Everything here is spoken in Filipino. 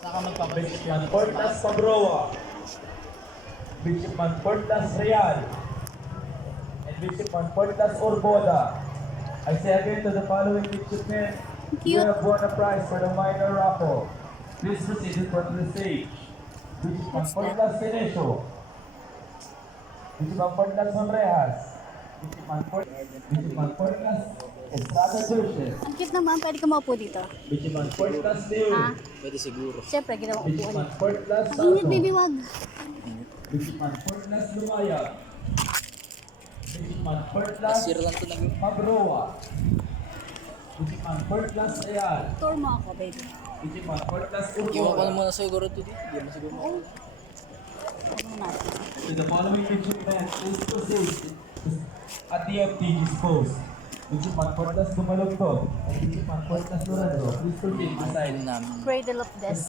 Saka magpapalit. Midshipman Portas Fabroa, Midshipman Portas Real, and Midshipman Portas Orboda. I say again to the following midshipmen, you Cute. have won a prize for the minor raffle. Please proceed in front of the stage. Midshipman What's that? Portas Senesio, Midshipman Portas Monrejas, Midshipman Portas Estrada Dulce, Ang cute naman, pwede ka maupo dito. Midshipman Portas Leo, Ha? Pwede siguro. Siyempre, ginawa upuan. Midshipman Portas Ang init, Santo, baby, wag. Midshipman Portas Lumaya, Midshipman Portas Last year lang ito nag- Fabroa, Midshipman Portas Real, Tour mo ako, baby. Midshipman Portas Iwan ko na Urboda. muna siguro ito dito. Hindi mo siguro Ay. Ano natin? To the following midshipmen, please proceed at the FTG's post. Midshipman Portas Dumalugtog and Midshipman Portas Lorenzo, please proceed beside namin. Cradle of Death.